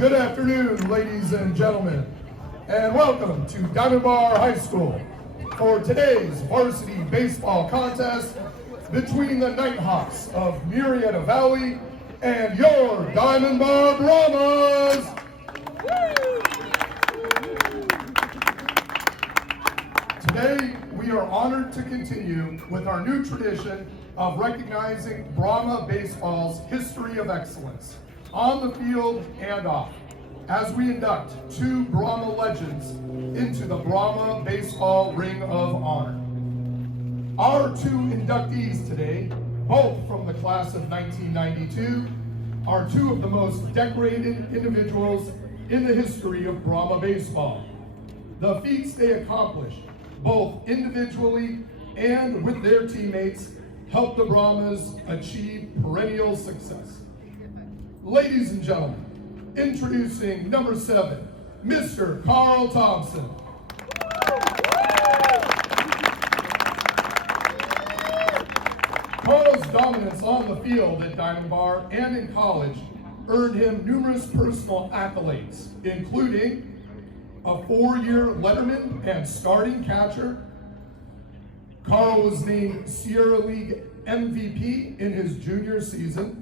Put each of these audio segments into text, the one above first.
Good afternoon, ladies and gentlemen, and welcome to Diamond Bar High School for today's varsity baseball contest between the Nighthawks of Murrieta Valley and your Diamond Bar Brahmas. Today, we are honored to continue with our new tradition of recognizing Brahma baseball's history of excellence on the field and off, as we induct two Brahma legends into the Brahma Baseball Ring of Honor. Our two inductees today, both from the class of 1992, are two of the most decorated individuals in the history of Brahma baseball. The feats they accomplished, both individually and with their teammates, helped the Brahmas achieve perennial success. Ladies and gentlemen, introducing number 7, Mr. Karl Thompson. Karl's dominance on the field at Diamond Bar and in college earned him numerous personal accolades, including a 4-year Letterman and starting catcher. Karl was named Sierra League MVP in his junior season.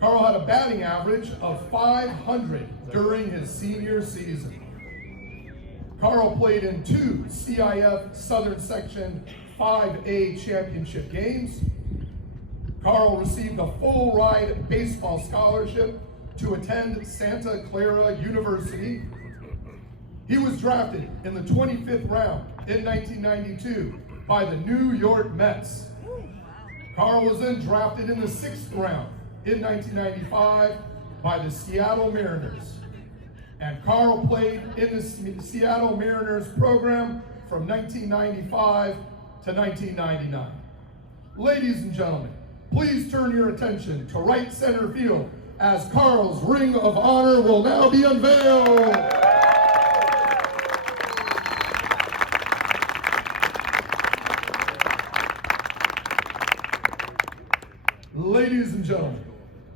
Karl had a batting average of .500 during his senior season. Karl played in 2 CIF Southern Section 5A championship games. Karl received a full-ride baseball scholarship to attend Santa Clara University. He was drafted in the 25th round in 1992 by the New York Mets. Karl was then drafted in the 6th round in 1995 by the Seattle Mariners. And Karl played in the Seattle Mariners program from 1995 to 1999. Ladies and gentlemen, please turn your attention to right center field as Karl's Ring of Honor will now be unveiled. Ladies and gentlemen,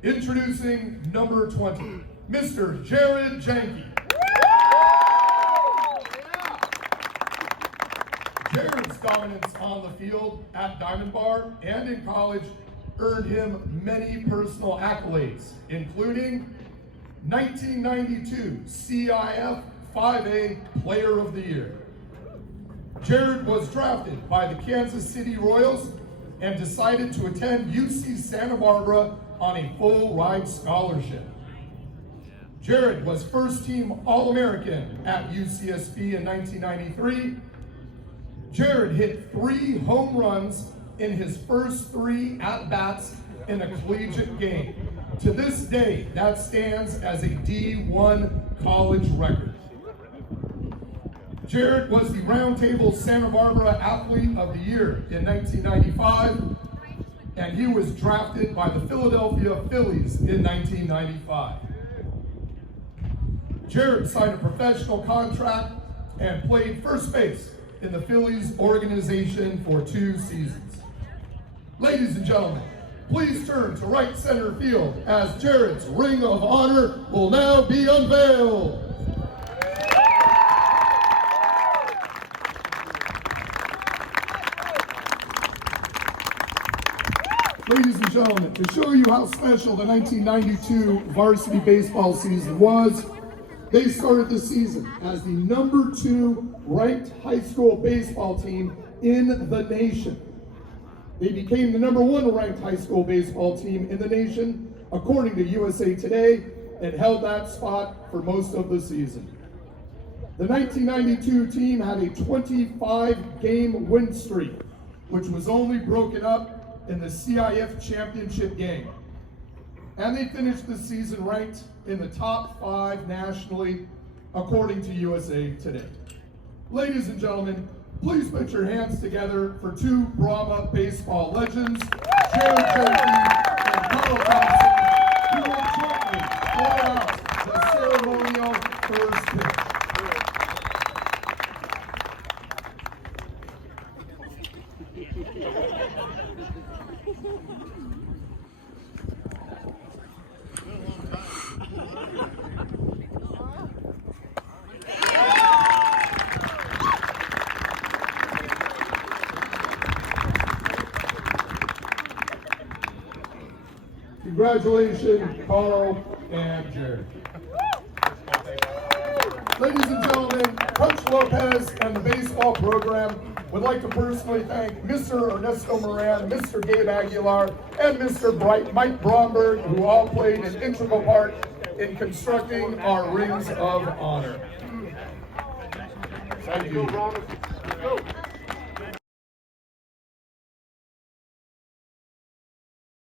introducing number 20, Mr. Jared Janke. Jared's dominance on the field at Diamond Bar and in college earned him many personal accolades, including 1992 CIF 5A Player of the Year. Jared was drafted by the Kansas City Royals and decided to attend UC Santa Barbara on a full-ride scholarship. Jared was first-team All-American at UCSB in 1993. Jared hit 3 home runs in his first 3 at-bats in a collegiate game. To this day, that stands as a D1 college record. Jared was the Round Table Santa Barbara Athlete of the Year in 1995, and he was drafted by the Philadelphia Phillies in 1995. Jared signed a professional contract and played first base in the Phillies organization for 2 seasons. Ladies and gentlemen, please turn to right center field as Jared's Ring of Honor will now be unveiled. Ladies and gentlemen, to show you how special the 1992 varsity baseball season was, they started the season as the number 2 ranked high school baseball team in the nation. They became the number 1 ranked high school baseball team in the nation, according to USA Today, and held that spot for most of the season. The 1992 team had a 25-game win streak, which was only broken up in the CIF championship game. And they finished the season ranked in the top 5 nationally, according to USA Today. Ladies and gentlemen, please put your hands together for 2 Brahma baseball legends, Jared Janke and Karl Thompson, who will jointly throw out the ceremonial first pitch. Congratulations, Carl and Jared. Ladies and gentlemen, Coach Lopez and the baseball program would like to personally thank Mr. Ernesto Moran, Mr. Gabe Aguilar, and Mr. Mike Bromberg, who all played an integral part in constructing our rings of honor. Thank you.